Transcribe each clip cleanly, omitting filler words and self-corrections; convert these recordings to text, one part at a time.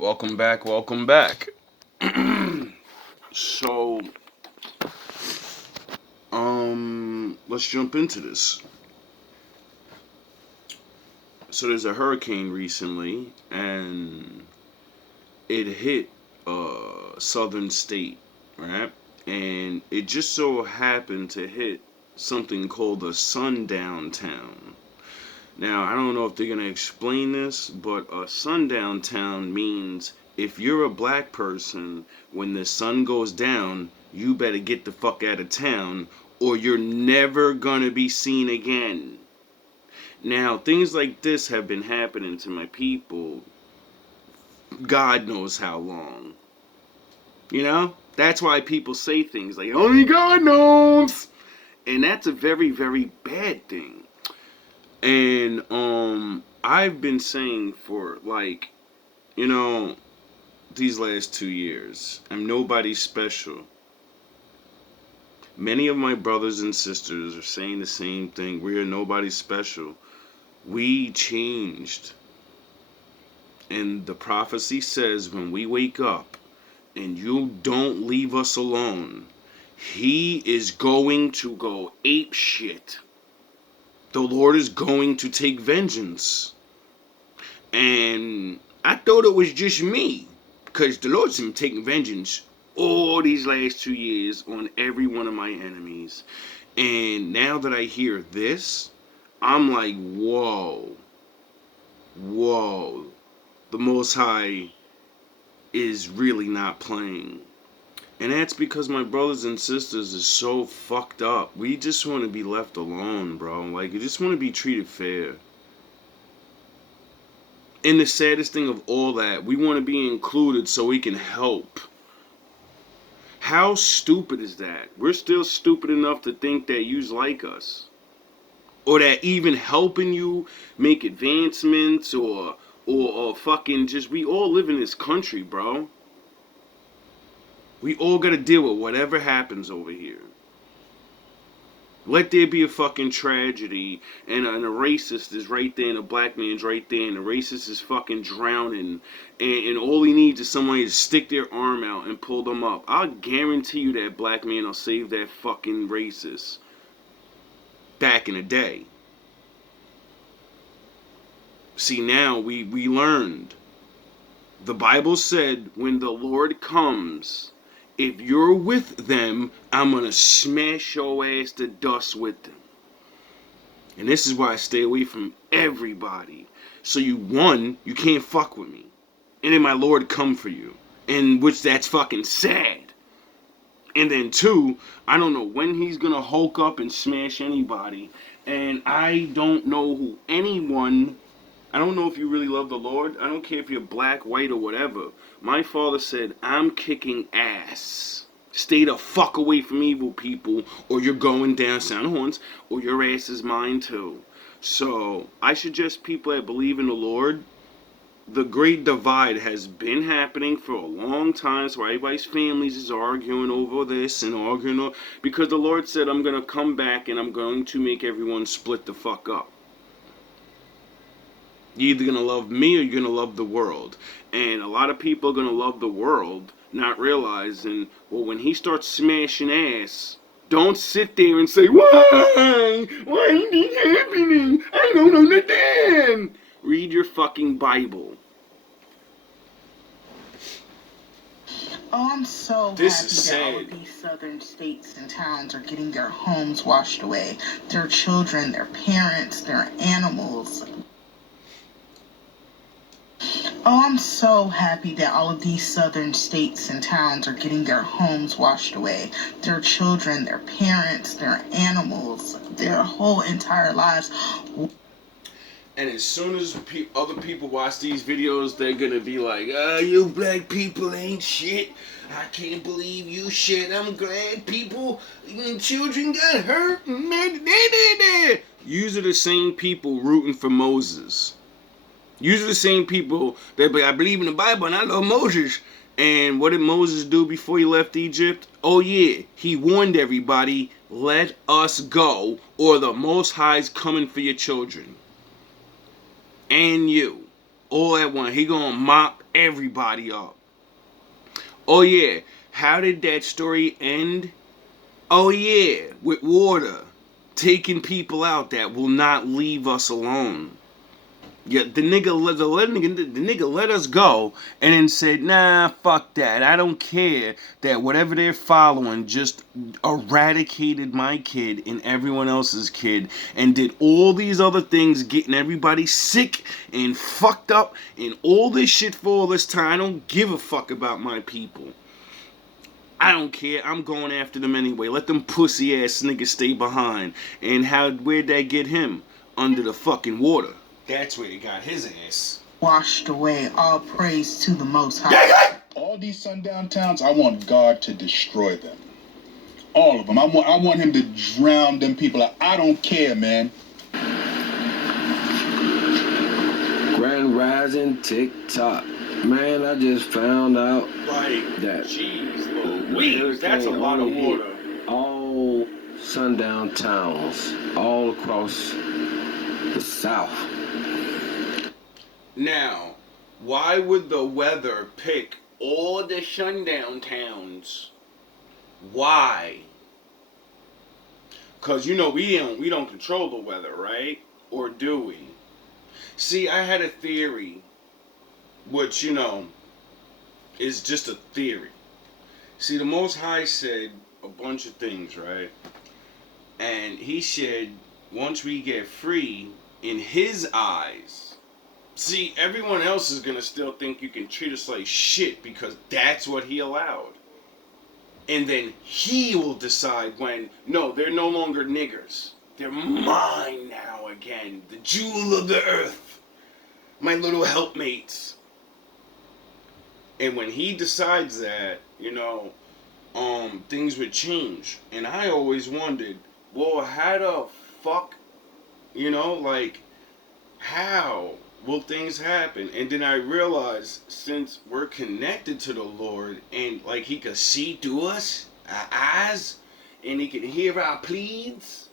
Welcome back, welcome back. So, let's jump into this. So there's a hurricane recently, and it hit a southern state, right? And it just so happened to hit something called a sundown town. Now, I don't know if they're going to explain this, but a sundown town means if you're a black person, when the sun goes down, you better get the fuck out of town or you're never going to be seen again. Now, things like this have been happening to my people God knows how long. You know? That's why people say things like, only God knows! And that's a very, very bad thing. And I've been saying for these last 2 years, I'm nobody special. Many of my brothers and sisters are saying the same thing. We are nobody special. We changed. And the prophecy says when we wake up and you don't leave us alone, he is going to go ape shit. The Lord is going to take vengeance. And I thought it was just me, because the Lord's been taking vengeance all these last 2 years on every one of my enemies. And now that I hear this, I'm like, whoa. The Most High is really not playing. And that's because my brothers and sisters is so fucked up. We just want to be left alone, bro. Like, you just want to be treated fair. And the saddest thing of all that, we want to be included so we can help. How stupid is that? We're still stupid enough to think that you's like us. Or that even helping you make advancements or fucking just, we all live in this country, bro. We all gotta deal with whatever happens over here. Let there be a fucking tragedy, and a racist is right there, and a black man's right there, and the racist is fucking drowning, and all he needs is somebody to stick their arm out and pull them up. I'll guarantee you that black man will save that fucking racist. Back in the day. See, now we learned. The Bible said when the Lord comes, if you're with them, I'm going to smash your ass to dust with them. And this is why I stay away from everybody. So you can't fuck with me. And then my Lord come for you. And which that's fucking sad. And then 2, I don't know when he's going to hulk up and smash anybody. And I don't know I don't know if you really love the Lord. I don't care if you're black, white, or whatever. My father said, I'm kicking ass. Stay the fuck away from evil people, or you're going down sound horns, or your ass is mine too. So, I suggest people that believe in the Lord, the great divide has been happening for a long time, so everybody's families is arguing over this and arguing over, because the Lord said, I'm going to come back and I'm going to make everyone split the fuck up. You're either going to love me or you're going to love the world. And a lot of people are going to love the world, not realizing, well, when he starts smashing ass, don't sit there and say, why? Why is this happening? I don't understand. Read your fucking Bible. Oh, I'm so happy that all of these southern states and towns are getting their homes washed away. Their children, their parents, their animals. Oh, I'm so happy that all of these southern states and towns are getting their homes washed away. Their children, their parents, their animals, their whole entire lives. And as soon as other people watch these videos, they're gonna be like, you black people ain't shit. I can't believe you shit. I'm glad people and children got hurt. These are the same people rooting for Moses. These are the same people that be, I believe in the Bible and I love Moses. And what did Moses do before he left Egypt? Oh yeah, he warned everybody, let us go, or the Most High's coming for your children. And you. All at once. He gonna mop everybody up. Oh yeah. How did that story end? Oh yeah, with water. Taking people out that will not leave us alone. Yeah, the nigga let us go and then said, nah, fuck that. I don't care that whatever they're following just eradicated my kid and everyone else's kid and did all these other things, getting everybody sick and fucked up and all this shit for all this time. I don't give a fuck about my people. I don't care. I'm going after them anyway. Let them pussy ass niggas stay behind. And where'd that get him? Under the fucking water. That's where he got his ass. Washed away. All praise to the Most High. All these sundown towns, I want God to destroy them. All of them. I want him to drown them people out. I don't care, man. Grand Rising TikTok. Man, I just found out that jeez Louise, that's a lot of water. All sundown towns all across the South. Now, why would the weather pick all the sundown towns? Why? Cause you know we don't control the weather, right? Or do we? See, I had a theory, which is just a theory. See, the Most High said a bunch of things, right? And he said, once we get free, in his eyes, see, everyone else is gonna still think you can treat us like shit because that's what he allowed. And then he will decide when, no, they're no longer niggers. They're mine now again. The jewel of the earth. My little helpmates. And when he decides that, things would change. And I always wondered, well, how the fuck, how will things happen? And then I realized, since we're connected to the Lord, and he could see through us, our eyes, and he can hear our pleads,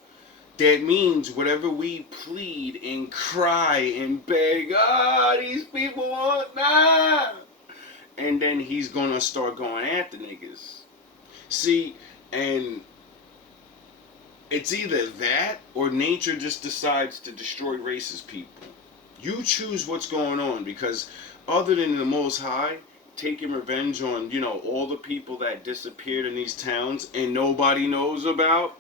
that means whatever we plead and cry and beg, these people want, nah. And then he's gonna start going after niggas. See, and it's either that or nature just decides to destroy racist people. You choose what's going on, because other than the Most High taking revenge on, all the people that disappeared in these towns and nobody knows about,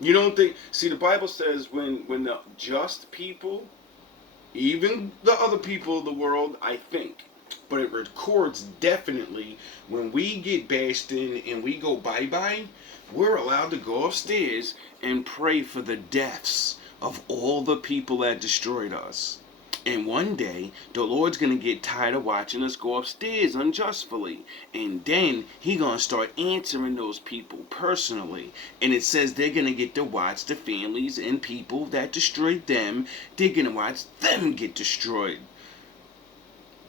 you don't think... See, the Bible says when the just people, even the other people of the world, I think, but it records definitely when we get bashed in and we go bye-bye, we're allowed to go upstairs and pray for the deaths of all the people that destroyed us. And one day, the Lord's going to get tired of watching us go upstairs unjustly. And then he going to start answering those people personally. And it says they're going to get to watch the families and people that destroyed them. They're going to watch them get destroyed.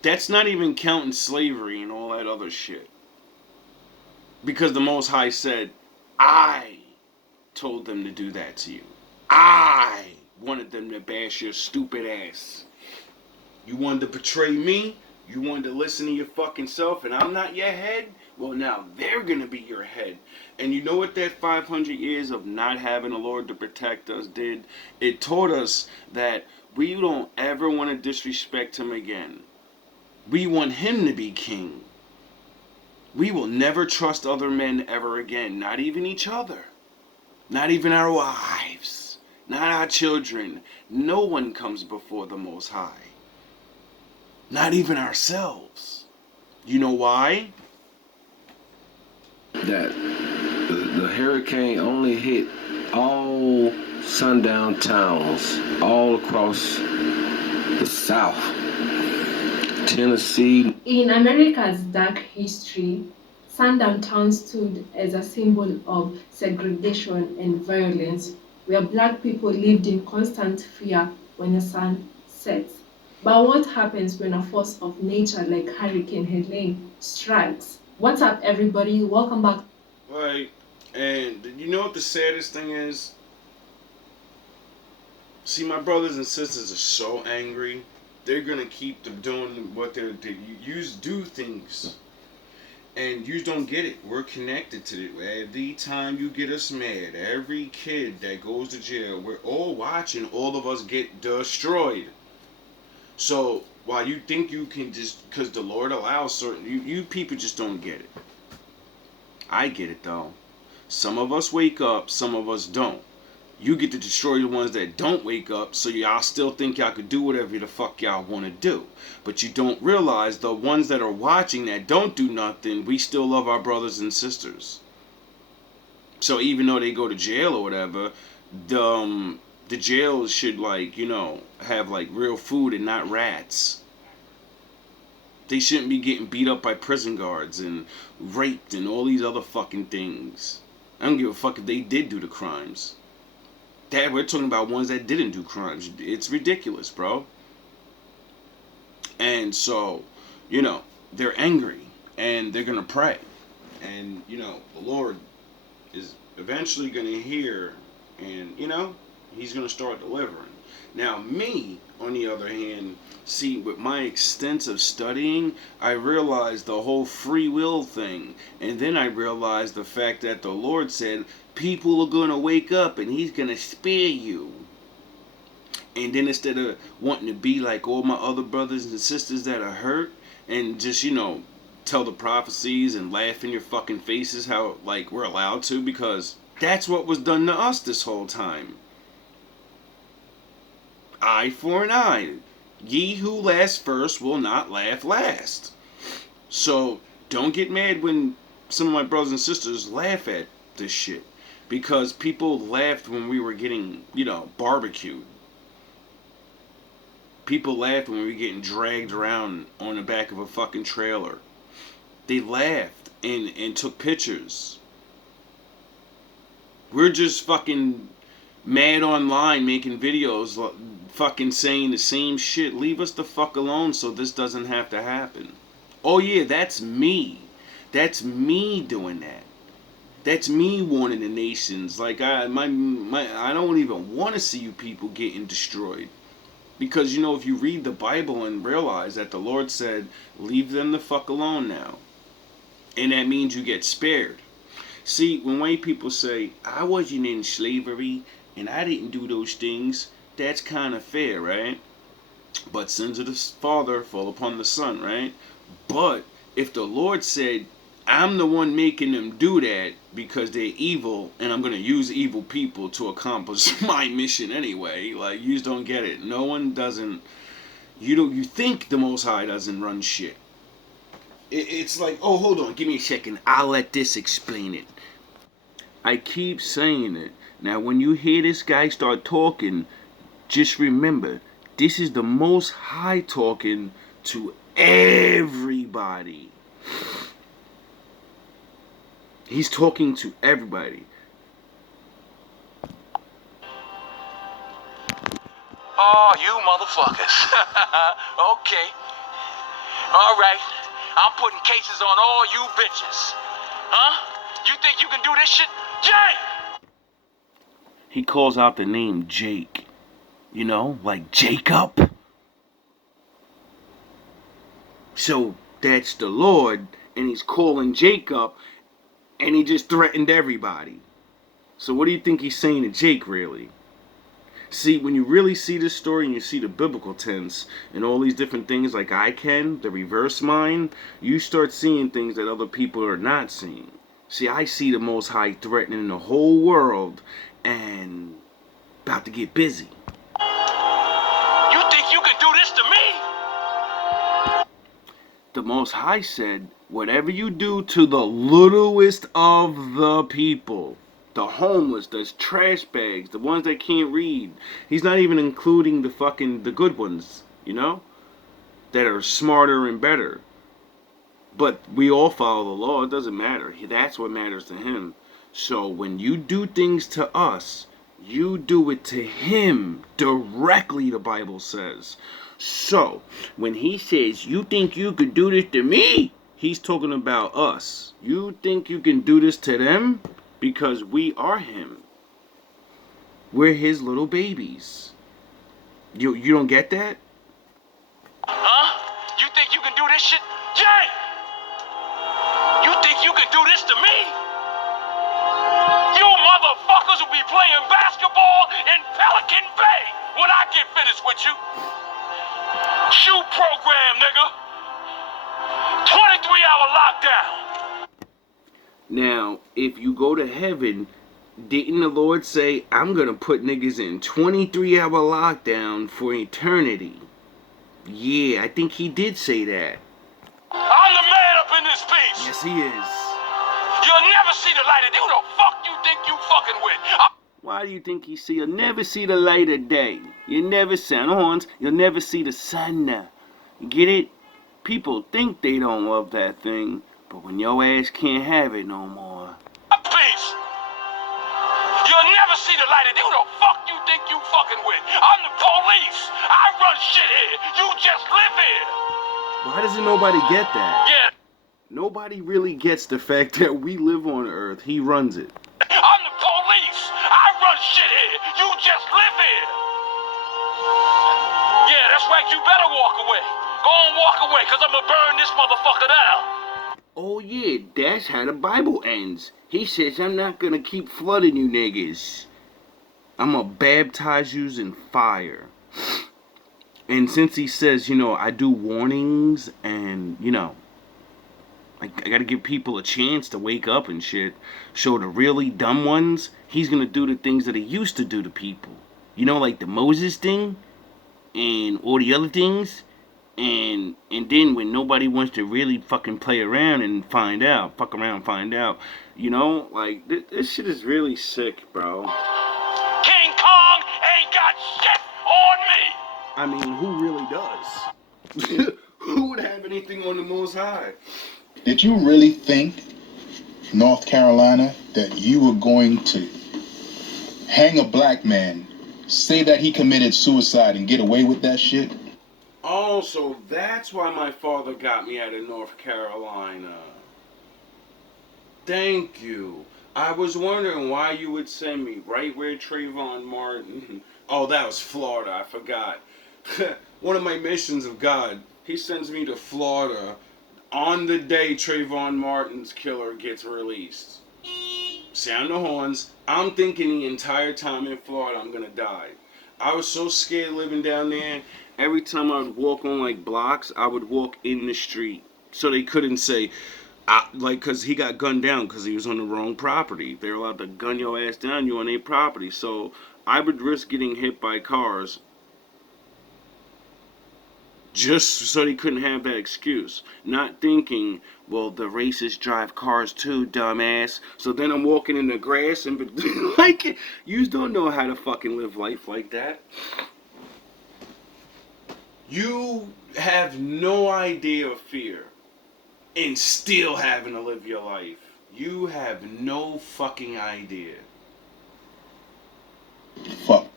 That's not even counting slavery and all that other shit. Because the Most High said, I told them to do that to you. I wanted them to bash your stupid ass. You wanted to betray me? You wanted to listen to your fucking self and I'm not your head? Well, now they're going to be your head. And you know what that 500 years of not having the Lord to protect us did? It taught us that we don't ever want to disrespect him again. We want him to be king. We will never trust other men ever again. Not even each other. Not even our wives. Not our children. No one comes before the Most High. Not even ourselves. You know why? That the hurricane only hit all sundown towns all across the South. Tennessee. In America's dark history, sundown towns stood as a symbol of segregation and violence, where black people lived in constant fear when the sun sets. But what happens when a force of nature like Hurricane Helene strikes? What's up, everybody? Welcome back. Right. And you know what the saddest thing is? See, my brothers and sisters are so angry. They're gonna keep them doing what you do things, and you don't get it. We're connected to it. Every time you get us mad, every kid that goes to jail, we're all watching all of us get destroyed. So while you think you can just, because the Lord allows certain, you people just don't get it. I get it though. Some of us wake up, some of us don't. You get to destroy the ones that don't wake up, so y'all still think y'all could do whatever the fuck y'all want to do. But you don't realize the ones that are watching that don't do nothing, we still love our brothers and sisters. So even though they go to jail or whatever, the jails should, like, have like real food and not rats. They shouldn't be getting beat up by prison guards and raped and all these other fucking things. I don't give a fuck if they did do the crimes. Dad, we're talking about ones that didn't do crimes. It's ridiculous, bro. And so, they're angry and they're going to pray. And, the Lord is eventually going to hear and, he's going to start delivering. Now, me, on the other hand, see, with my extensive studying, I realized the whole free will thing. And then I realized the fact that the Lord said, people are going to wake up and he's going to spare you. And then instead of wanting to be like all my other brothers and sisters that are hurt and just, tell the prophecies and laugh in your fucking faces how, like, we're allowed to, because that's what was done to us this whole time. Eye for an eye. Ye who laughs first will not laugh last. So don't get mad when some of my brothers and sisters laugh at this shit. Because people laughed when we were getting, barbecued. People laughed when we were getting dragged around on the back of a fucking trailer. They laughed and took pictures. We're just fucking mad online making videos fucking saying the same shit. Leave us the fuck alone so this doesn't have to happen. Oh yeah, that's me. That's me doing that. That's me warning the nations. Like, I don't even want to see you people getting destroyed. Because, if you read the Bible and realize that the Lord said, leave them the fuck alone now. And that means you get spared. See, when white people say, I wasn't in slavery and I didn't do those things, that's kind of fair, right? But sins of the father fall upon the son, right? But if the Lord said, I'm the one making them do that because they're evil, and I'm going to use evil people to accomplish my mission anyway, like, you just don't get it. No one doesn't, you think the Most High doesn't run shit. It's like, oh, hold on, give me a second, I'll let this explain it. I keep saying it. Now, when you hear this guy start talking, just remember, this is the Most High talking to everybody. He's talking to everybody. Oh, you motherfuckers. Okay. All right. I'm putting cases on all you bitches. Huh? You think you can do this shit? Jake! He calls out the name Jake. Like Jacob. So that's the Lord, and he's calling Jacob, and he just threatened everybody. So what do you think he's saying to Jake, really? See, when you really see this story and you see the biblical tense and all these different things like the reverse mind, you start seeing things that other people are not seeing. See, I see the Most High threatening the whole world and about to get busy. You think you can do this to me? The Most High said, whatever you do to the littlest of the people, the homeless, the trash bags, the ones that can't read. He's not even including the good ones, that are smarter and better. But we all follow the law. It doesn't matter. That's what matters to him. So when you do things to us, you do it to him directly, the Bible says. So when he says, you think you could do this to me? He's talking about us. You think you can do this to them? Because we are him. We're his little babies. You don't get that? Huh? You think you can do this shit? Jay! You think you can do this to me? You motherfuckers will be playing basketball in Pelican Bay when I get finished with you. Shoot program, nigga. 23-hour lockdown. Now, if you go to heaven, didn't the Lord say, I'm going to put niggas in 23-hour lockdown for eternity? Yeah, I think he did say that. I'm the man up in this piece. Yes, he is. You'll never see the light of day. Who the fuck you think you fucking with? Why do you think he see? You'll never see the light of day. You'll never sound horns. You'll never see the sun. You get it? People think they don't love that thing, but when your ass can't have it no more. Peace. You'll never see the light of day. Who the fuck you think you fucking with? I'm the police. I run shit here. You just live here. Why doesn't nobody get that? Yeah. Nobody really gets the fact that we live on Earth. He runs it. I'm the police. I run shit here. You just live here. Yeah, that's right. You better walk away. Go on, walk away, because I'm going to burn this motherfucker down. Oh yeah, that's how the Bible ends. He says, I'm not gonna keep flooding you niggas. I'm gonna baptize yous in fire. And since he says, I do warnings and, I gotta give people a chance to wake up and shit. So the really dumb ones, he's gonna do the things that he used to do to people. Like the Moses thing and all the other things. And then when nobody wants to really fucking play around and fuck around and find out, this shit is really sick, bro. King Kong ain't got shit on me. I mean, who really does? Who would have anything on the Most High? Did you really think, North Carolina, that you were going to hang a black man, say that he committed suicide and get away with that shit? Oh, so that's why my father got me out of North Carolina. Thank you. I was wondering why you would send me right where Trayvon Martin... Oh, that was Florida. I forgot. One of my missions of God. He sends me to Florida on the day Trayvon Martin's killer gets released. Sound the horns. I'm thinking the entire time in Florida I'm gonna die. I was so scared living down there. Every time I would walk on blocks, I would walk in the street so they couldn't say, because he got gunned down because he was on the wrong property. They're allowed to gun your ass down. You on their property. So I would risk getting hit by cars just so they couldn't have that excuse. Not thinking, well, the racists drive cars too, dumbass. So then I'm walking in the grass and you don't know how to fucking live life like that. You have no idea of fear and still having to live your life. You have no fucking idea. Fuck.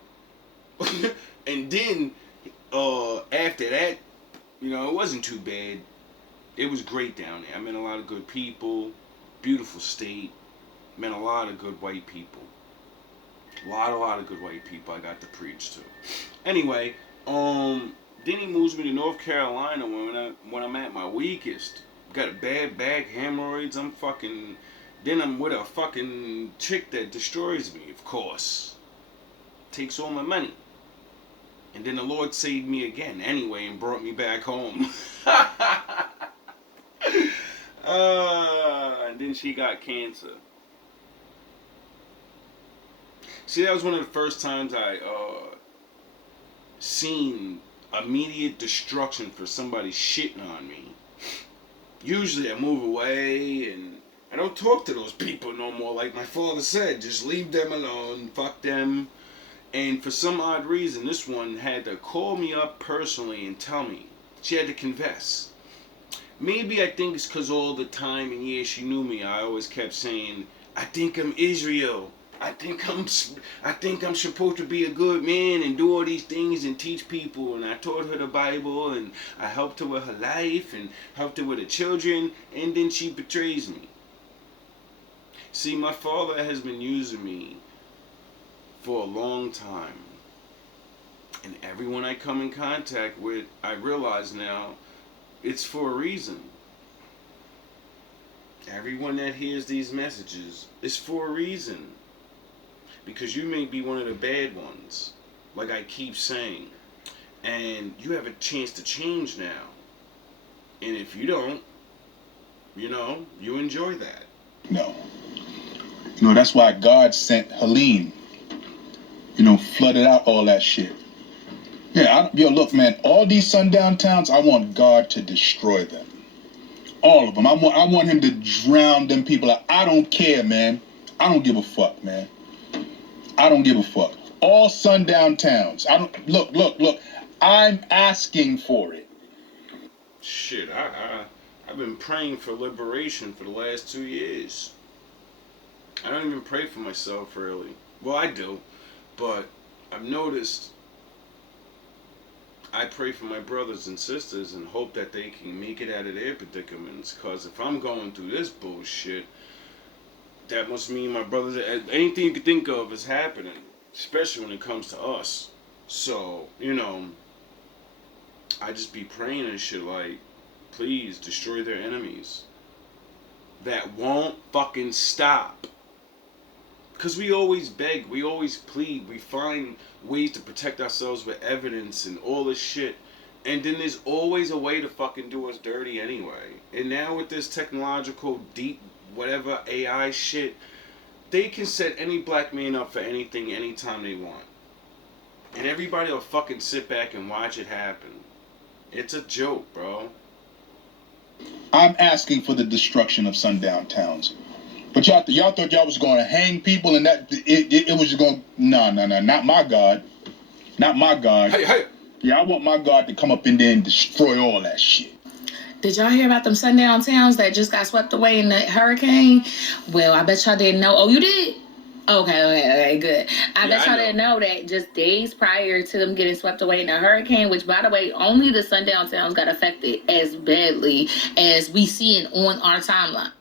And then, after that, it wasn't too bad. It was great down there. I met a lot of good people. Beautiful state. Met a lot of good white people. A lot of good white people I got to preach to. Anyway, then he moves me to North Carolina when I'm at my weakest. Got a bad back, hemorrhoids. Then I'm with a fucking chick that destroys me, of course. Takes all my money. And then the Lord saved me again anyway and brought me back home. And then she got cancer. See, that was one of the first times I seen immediate destruction for somebody shitting on me. Usually I move away and I don't talk to those people no more. Like my father said, just leave them alone, fuck them. And for some odd reason, this one had to call me up personally and tell me. She had to confess. Maybe I think it's because all the time and years she knew me, I always kept saying, I think I'm Israel. I think I'm supposed to be a good man and do all these things and teach people. And I taught her the Bible and I helped her with her life and helped her with her children. And then she betrays me. See, my father has been using me for a long time. And everyone I come in contact with, I realize now, it's for a reason. Everyone that hears these messages is for a reason. Because you may be one of the bad ones, like I keep saying. And you have a chance to change now. And if you don't, you enjoy that. No. That's why God sent Helene. Flooded out all that shit. Yeah, look, man, all these sundown towns, I want God to destroy them. All of them. I want him to drown them people out. I don't care, man. I don't give a fuck, man. I don't give a fuck. All sundown towns. Look. I'm asking for it. Shit, I've been praying for liberation for the last 2 years. I don't even pray for myself, really. Well, I do. But I've noticed I pray for my brothers and sisters and hope that they can make it out of their predicaments. Because if I'm going through this bullshit, that must mean my brothers, anything you could think of is happening. Especially when it comes to us. So, I just be praying and shit like, please destroy their enemies. That won't fucking stop. Because we always beg, we always plead, we find ways to protect ourselves with evidence and all this shit. And then there's always a way to fucking do us dirty anyway. And now with this technological, deep, whatever AI shit, they can set any black man up for anything, anytime they want. And everybody will fucking sit back and watch it happen. It's a joke, bro. I'm asking for the destruction of sundown towns. But y'all thought y'all was going to hang people and that it was just going, no, not my God. Not my God. Hey. Yeah, I want my God to come up in there and destroy all that shit. Did y'all hear about them sundown towns that just got swept away in the hurricane? Well, I bet y'all didn't know. Oh, you did? Okay, good. I bet y'all didn't know that just days prior to them getting swept away in a hurricane, which, by the way, only the sundown towns got affected as badly as we see it on our timeline.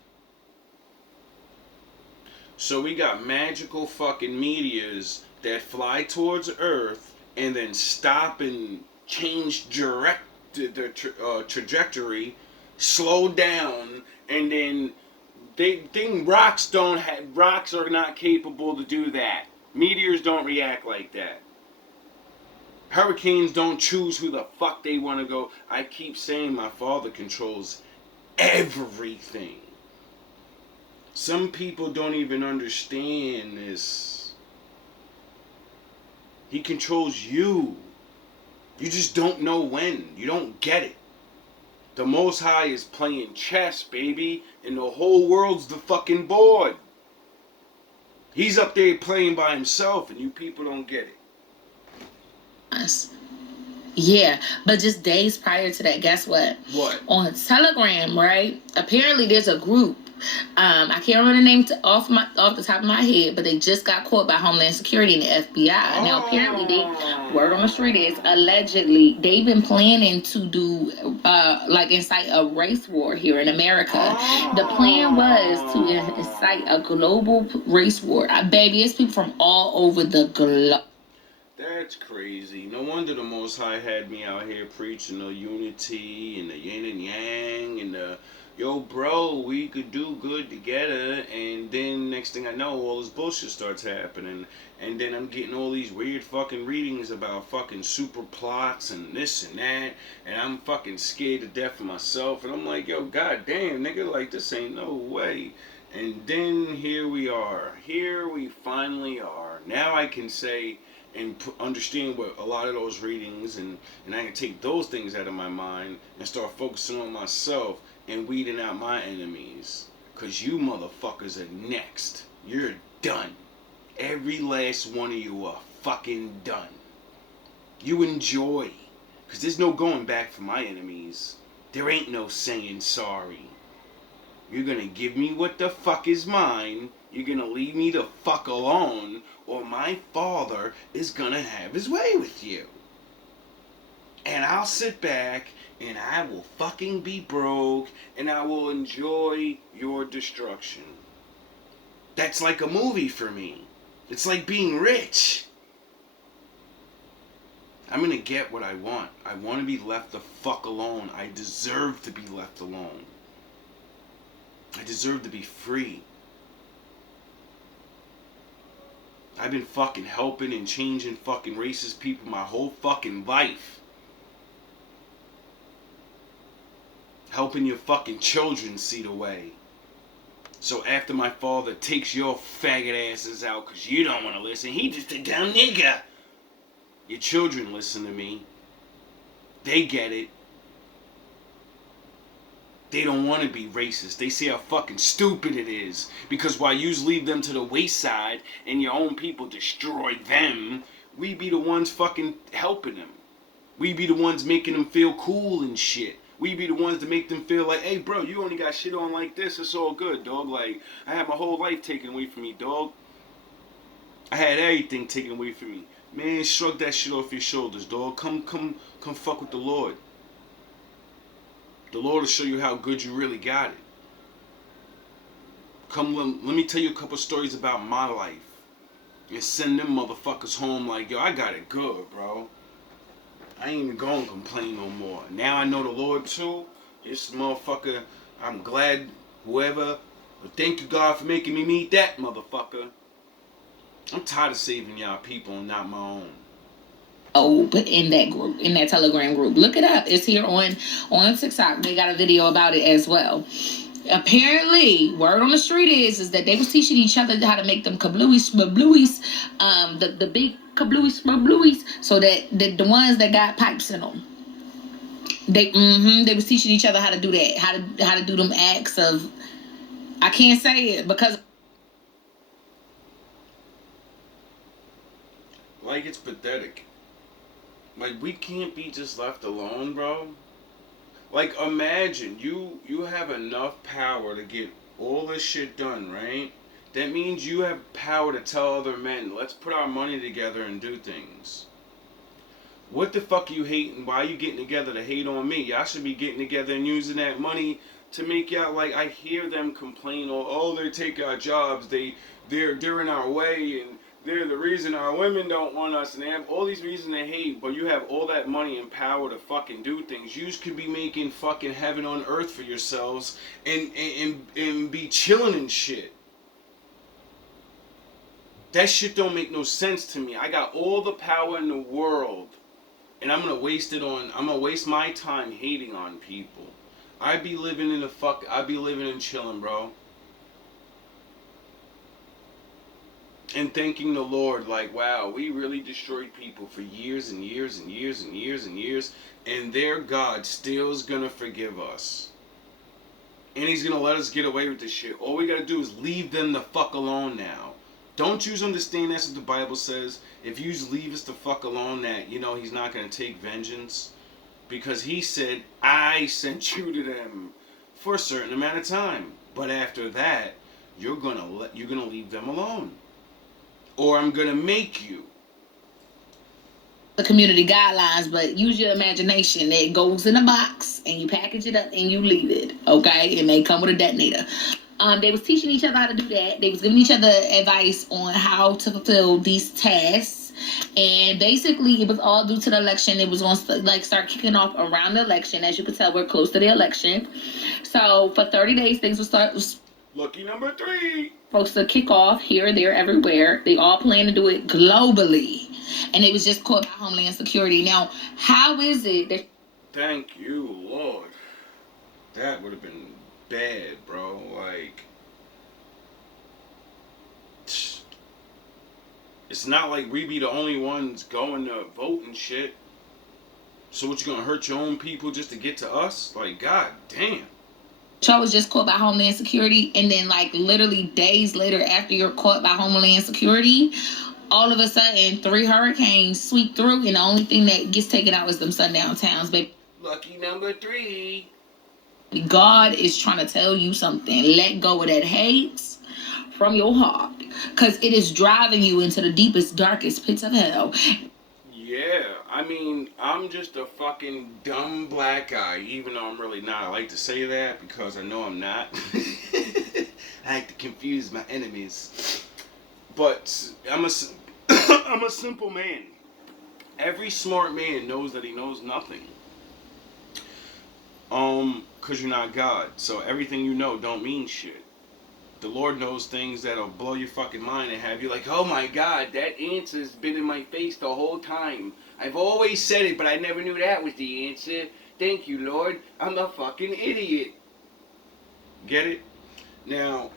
So we got magical fucking meteors that fly towards Earth and then stop and change their trajectory, slow down, and then rocks are not capable to do that. Meteors don't react like that. Hurricanes don't choose who the fuck they want to go. I keep saying my father controls everything. Some people don't even understand this. He controls you. You just don't know when. You don't get it. The Most High is playing chess, baby, and the whole world's the fucking board. He's up there playing by himself, and you people don't get it. Yeah, but just days prior to that, guess what? What? On Telegram, right? Apparently there's a group. I can't remember the name off the top of my head, but they just got caught by Homeland Security and the FBI. Now, apparently, word on the street is allegedly they've been planning to do incite a race war here in America. The plan was to incite a global race war. Baby, it's people from all over the globe. That's crazy. No wonder the Most High had me out here preaching the unity and the yin and yang and the yo, bro, we could do good together. And then next thing I know, all this bullshit starts happening. And then I'm getting all these weird fucking readings about fucking super plots and this and that. And I'm fucking scared to death of myself. And I'm like, yo, goddamn, nigga, like, this ain't no way. And then here we are. Here we finally are. Now I can say and understand what a lot of those readings and I can take those things out of my mind and start focusing on myself and weeding out my enemies. Cause you motherfuckers are next. You're done. Every last one of you are fucking done. You enjoy. Cause there's no going back for my enemies. There ain't no saying sorry. You're gonna give me what the fuck is mine. You're gonna leave me the fuck alone, or my father is gonna have his way with you. And I'll sit back and I will fucking be broke and I will enjoy your destruction. That's like a movie for me. It's like being rich. I'm gonna get what I want. I want to be left the fuck alone. I deserve to be left alone. I deserve to be free. I've been fucking helping and changing fucking racist people my whole fucking life. Helping your fucking children see the way. So after my father takes your faggot asses out because you don't want to listen, he just a dumb nigga. Your children listen to me. They get it. They don't want to be racist. They see how fucking stupid it is. Because while you leave them to the wayside and your own people destroy them, we be the ones fucking helping them. We be the ones making them feel cool and shit. We be the ones to make them feel like, hey bro, you only got shit on like this, it's all good, dog. Like, I had my whole life taken away from me, dog. I had everything taken away from me. Man, shrug that shit off your shoulders, dog. Come fuck with the Lord. The Lord will show you how good you really got it. Let me tell you a couple stories about my life. And send them motherfuckers home like, yo, I got it good, bro. I ain't even gonna complain no more. Now I know the Lord too. This motherfucker, I'm glad whoever, but thank you God for making me meet that motherfucker. I'm tired of saving y'all people and not my own. Oh, but in that group, in that Telegram group, look it up. It's here on TikTok. They got a video about it as well. Apparently, word on the street is that they was teaching each other how to make them kablooies, the big kablooies, so that the ones that got pipes in them. They was teaching each other how to do that, how to do them acts of, I can't say it because like it's pathetic. Like we can't be just left alone, bro. Like imagine you have enough power to get all this shit done, right? That means you have power to tell other men, let's put our money together and do things. What the fuck are you hating? Why are you getting together to hate on me? Y'all should be getting together and using that money to make y'all, like, I hear them complain, oh, they take our jobs, they're in our way, and they're the reason our women don't want us, and they have all these reasons they hate, but you have all that money and power to fucking do things. You could be making fucking heaven on earth for yourselves and be chilling and shit. That shit don't make no sense to me. I got all the power in the world, and I'm gonna waste my time hating on people. I be living and chilling, bro. And thanking the Lord, like, wow, we really destroyed people for years and years and years and years and years, and their God still's gonna forgive us. And he's gonna let us get away with this shit. All we gotta do is leave them the fuck alone now. Don't you understand that's what the Bible says? If you just leave us the fuck alone, that, you know, he's not gonna take vengeance. Because he said, I sent you to them for a certain amount of time. But after that, you're gonna leave them alone. Or I'm gonna make you. The community guidelines, but use your imagination. It goes in a box and you package it up and you leave it, okay? And they come with a detonator. They was teaching each other how to do that. They was giving each other advice on how to fulfill these tasks. And basically, it was all due to the election. It was going to like start kicking off around the election. As you can tell, we're close to the election. So for 30 days, things will start. Lucky number 3. Supposed to kick off here, there, everywhere. They all plan to do it globally. And it was just caught by Homeland Security. Now, how is it that... Thank you, Lord. That would have been bad, bro. Like... It's not like we be the only ones going to vote and shit. So what, you gonna hurt your own people just to get to us? Like, god damn. Y'all was just caught by Homeland Security, and then like literally days later after you're caught by Homeland Security, all of a sudden 3 hurricanes sweep through, and the only thing that gets taken out is them sundown towns, baby. Lucky number 3. God is trying to tell you something. Let go of that hate from your heart, because it is driving you into the deepest, darkest pits of hell. Yeah, I mean, I'm just a fucking dumb black guy, even though I'm really not. I like to say that because I know I'm not. I like to confuse my enemies. But I'm a simple man. Every smart man knows that he knows nothing. Cause you're not God. So everything you know don't mean shit. The Lord knows things that'll blow your fucking mind and have you like, oh my God, that answer's been in my face the whole time. I've always said it, but I never knew that was the answer. Thank you, Lord. I'm a fucking idiot. Get it? Now,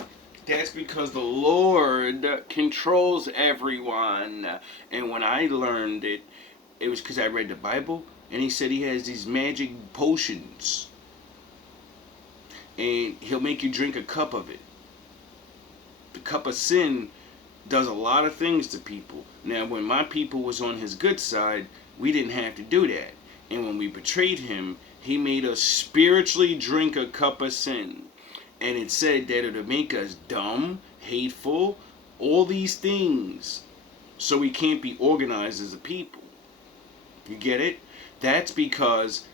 that's because the Lord controls everyone. And when I learned it, it was because I read the Bible, and he said he has these magic potions. And he'll make you drink a cup of it. The cup of sin does a lot of things to people. Now, when my people was on his good side, we didn't have to do that. And when we betrayed him, he made us spiritually drink a cup of sin. And it said that it would make us dumb, hateful, all these things. So we can't be organized as a people. You get it? That's because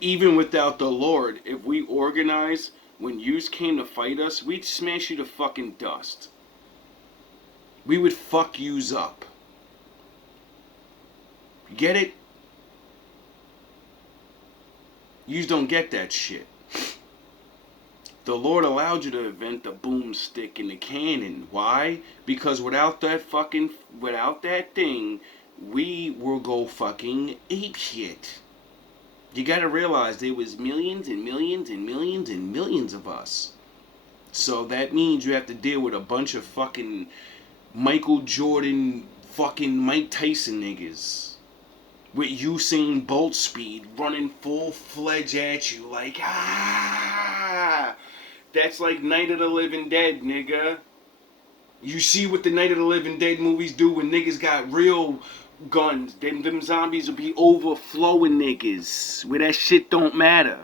even without the Lord, if we organize, when yous came to fight us, we'd smash you to fucking dust. We would fuck yous up. You get it? Yous don't get that shit. The Lord allowed you to invent the boomstick and the cannon. Why? Because without that thing, we will go fucking apeshit. You gotta realize there was millions and millions and millions and millions of us. So that means you have to deal with a bunch of fucking Michael Jordan, fucking Mike Tyson niggas. With Usain Bolt speed running full-fledged at you like, that's like Night of the Living Dead, nigga. You see what the Night of the Living Dead movies do when niggas got real guns. Them zombies will be overflowing niggas. Where that shit don't matter.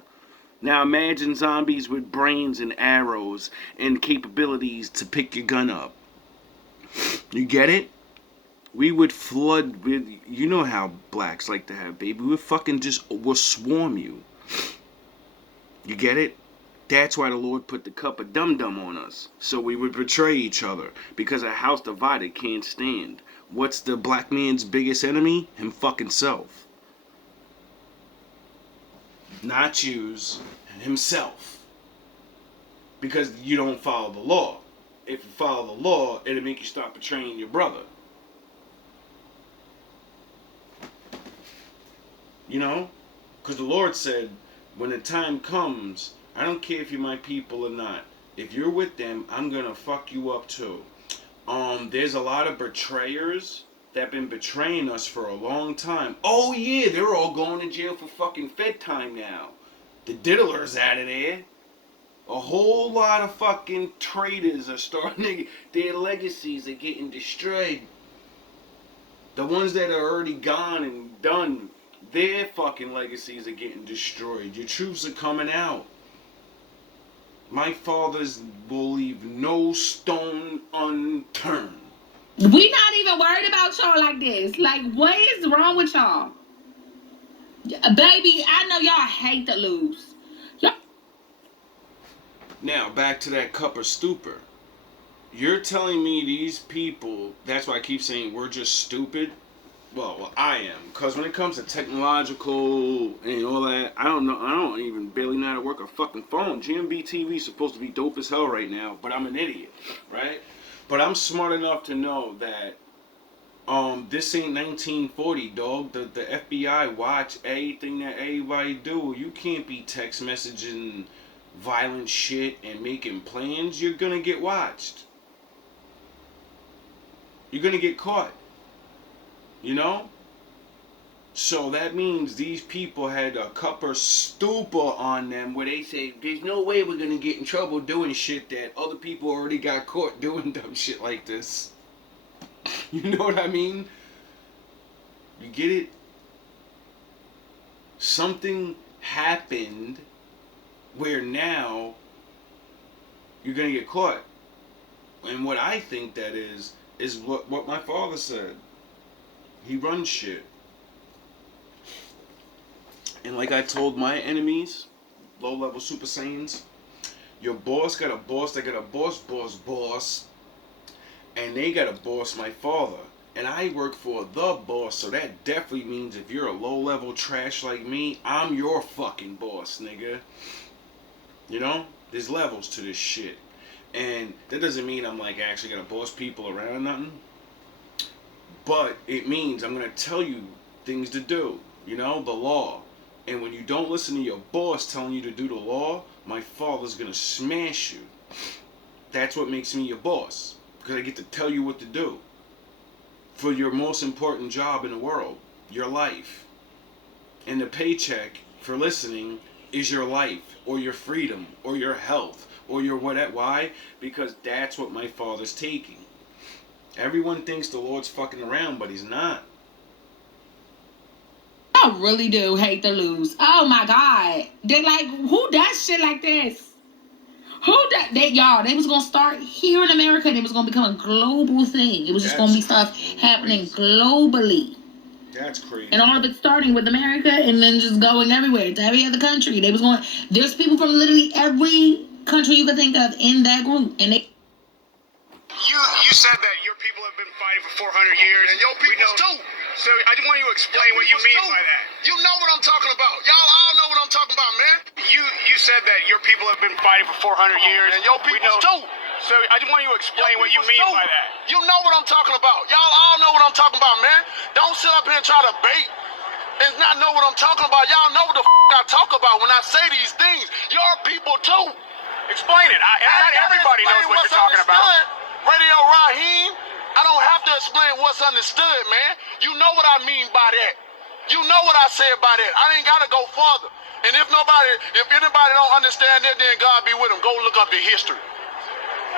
Now imagine zombies with brains and arrows and capabilities to pick your gun up. You get it? We would flood with, you know how blacks like to have baby. We'll swarm you. You get it? That's why the Lord put the cup of dum-dum on us. So we would betray each other. Because a house divided can't stand. What's the black man's biggest enemy? Him fucking self. Not yous, himself. Because you don't follow the law. If you follow the law, it'll make you stop betraying your brother. You know? Because the Lord said, when the time comes, I don't care if you're my people or not. If you're with them, I'm going to fuck you up too. There's a lot of betrayers that have been betraying us for a long time. Oh yeah, they're all going to jail for fucking Fed time now. The diddlers out of there. A whole lot of fucking traitors are starting, their legacies are getting destroyed. The ones that are already gone and done, their fucking legacies are getting destroyed. Your truths are coming out. My fathers will leave no stone unturned. We not even worried about y'all like this. Like, what is wrong with y'all? Baby, I know y'all hate to lose. Now, back to that cup of stupor. You're telling me these people, that's why I keep saying we're just stupid? Well, I am. Because when it comes to technological and all that, I don't even barely know how to work a fucking phone. GMB TV is supposed to be dope as hell right now, but I'm an idiot, right? But I'm smart enough to know that this ain't 1940, dog. The FBI watch everything that everybody do. You can't be text messaging violent shit and making plans. You're gonna get watched. You're gonna get caught. You know? So that means these people had a cup of stupor on them where they say, there's no way we're gonna get in trouble doing shit that other people already got caught doing dumb shit like this. You know what I mean? You get it? Something happened where now you're gonna get caught. And what I think that is what my father said. He runs shit. And like I told my enemies, low-level Super Saiyans, your boss got a boss that got a boss, and they got a boss, my father. And I work for the boss, so that definitely means if you're a low-level trash like me, I'm your fucking boss, nigga. You know? There's levels to this shit. And that doesn't mean I'm like actually gonna boss people around or nothing. But it means I'm gonna tell you things to do. You know, the law. And when you don't listen to your boss telling you to do the law, my father's gonna smash you. That's what makes me your boss. Because I get to tell you what to do. For your most important job in the world, your life. And the paycheck for listening is your life, or your freedom, or your health, or your whatever. Why? Because that's what my father's taking. Everyone thinks the Lord's fucking around, but he's not. I really do hate to lose. Oh my God. They like, who does shit like this? Who does they was gonna start here in America and it was gonna become a global thing. It was just gonna be stuff happening globally. That's crazy. And all of it starting with America and then just going everywhere to every other country. There's people from literally every country you could think of in that group. And they You said that your people have been fighting for 400 years. And your people too. So I just want you to explain what you mean by that. You know what I'm talking about. Y'all all know what I'm talking about, man. You said that your people have been fighting for 400 years. And your people too. So I just want you to explain what you mean by that. You know what I'm talking about. Y'all all know what I'm talking about, man. Don't sit up here and try to bait and not know what I'm talking about. Y'all know what the I talk about when I say these things. Your people too. Explain it. Not everybody knows what you're talking about. Radio Raheem, I don't have to explain what's understood, man. You know what I mean by that. You know what I said by that. I ain't gotta go further. And if anybody don't understand that, then God be with them. Go look up the history.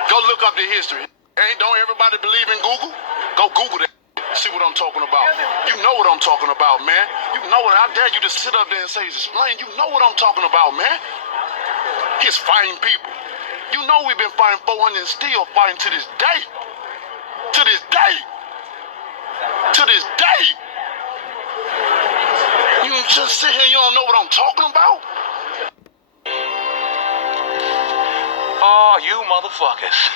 Go look up the history. Don't everybody believe in Google? Go Google that. See what I'm talking about. You know what I'm talking about, man. You know what I dare you to sit up there and say, explain. You know what I'm talking about, man. He's fighting people. You know we've been fighting 400 and still fighting to this day. To this day. To this day. You just sit here, you don't know what I'm talking about? Oh, you motherfuckers.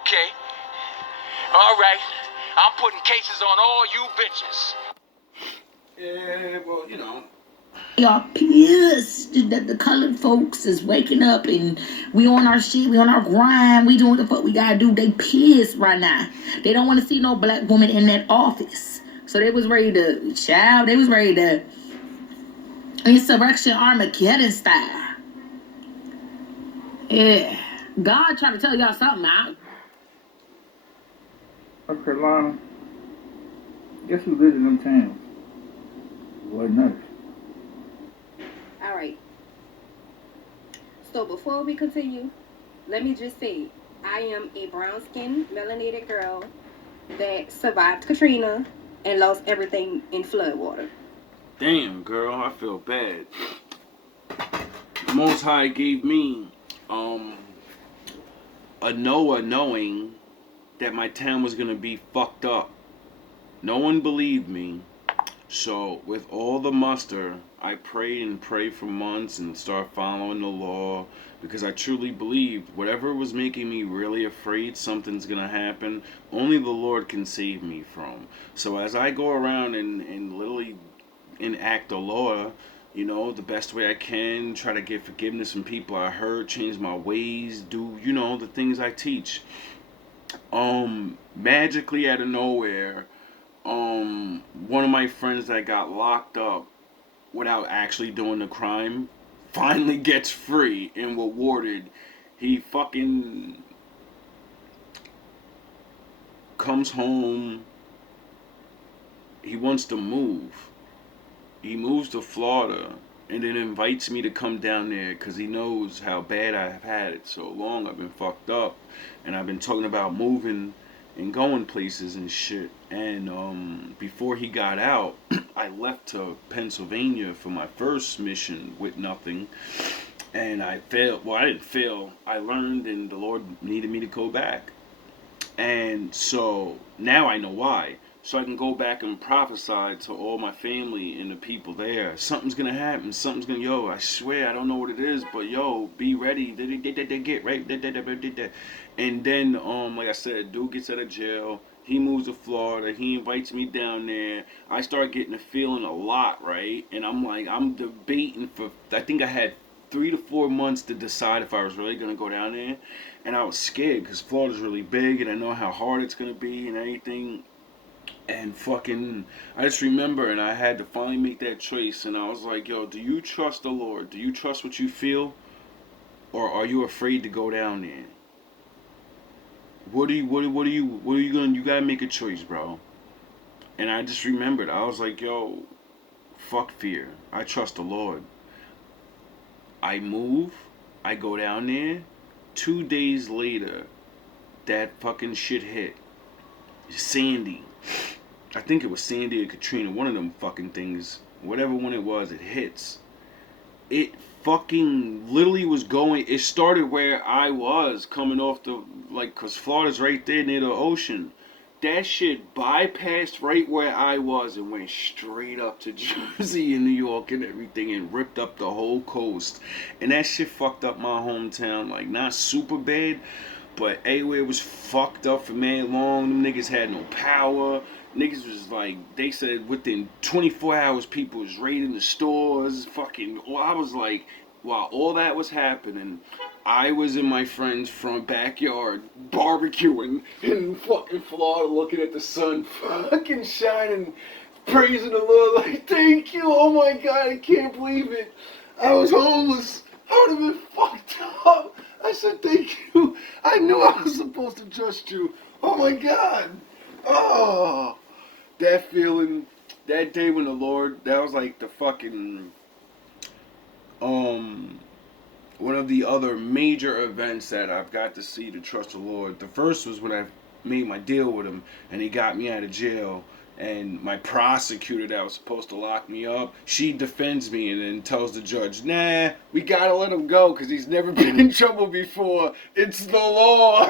Okay. All right. I'm putting cases on all you bitches. Yeah, well, you know. Y'all pissed that the colored folks is waking up and we on our shit, we on our grind, we doing what the fuck we gotta do. They pissed right now. They don't want to see no black woman in that office. So they was ready to insurrection Armageddon style. Yeah. God trying to tell y'all something out. North Carolina, guess who lived in them towns? White nurse. All right. So before we continue, let me just say, I am a brown-skinned, melanated girl that survived Katrina and lost everything in floodwater. Damn, girl, I feel bad. The Most High gave me a knowing that my town was gonna be fucked up. No one believed me. So with all the muster, I prayed for months and started following the law because I truly believed whatever was making me really afraid something's gonna happen, only the Lord can save me from. So as I go around and literally enact the law, you know, the best way I can, try to get forgiveness from people I hurt, change my ways, do, you know, the things I teach. Magically out of nowhere, one of my friends that got locked up without actually doing the crime finally gets free and rewarded. He fucking comes home. He wants to move. He moves to Florida and then invites me to come down there because he knows how bad I've had it so long. I've been fucked up and I've been talking about moving and going places and shit. And before he got out, I left to Pennsylvania for my first mission with nothing. And I failed. Well, I didn't fail. I learned and the Lord needed me to go back. And so now I know why. So I can go back and prophesy to all my family and the people there. Something's gonna happen. Something's gonna, yo, I swear, I don't know what it is, but yo, be ready. They get right. And then, like I said, dude gets out of jail. He moves to Florida. He invites me down there. I start getting a feeling a lot, right? And I'm debating for, I think I had 3 to 4 months to decide if I was really going to go down there. And I was scared because Florida's really big and I know how hard it's going to be and everything. And fucking, I just remember, and I had to finally make that choice. And I was like, yo, do you trust the Lord? Do you trust what you feel? Or are you afraid to go down there? What are you gonna, you gotta make a choice, bro. And I just remembered, I was like, yo, fuck fear. I trust the Lord. I move, I go down there. 2 days later, that fucking shit hit. Sandy. I think it was Sandy or Katrina, one of them fucking things. Whatever one it was, it hits. It fucking literally was going, it started where I was coming off the, like, cause Florida's right there near the ocean. That shit bypassed right where I was and went straight up to Jersey and New York and everything and ripped up the whole coast. And that shit fucked up my hometown, like, not super bad, but everywhere was fucked up for mad long. Them niggas had no power. Niggas was like, they said within 24 hours people was raiding the stores. Fucking, well, I was like, while all that was happening, I was in my friend's front backyard barbecuing in fucking Florida, looking at the sun fucking shining, praising the Lord like, thank you, oh my God, I can't believe it. I was homeless. I would have been fucked up. I said, thank you. I knew I was supposed to trust you. Oh my God. Oh, that feeling, that day when the Lord, that was like the fucking, one of the other major events that I've got to see to trust the Lord. The first was when I made my deal with him and he got me out of jail. And my prosecutor that was supposed to lock me up, she defends me and then tells the judge, nah, we gotta let him go because he's never been in trouble before. It's the law.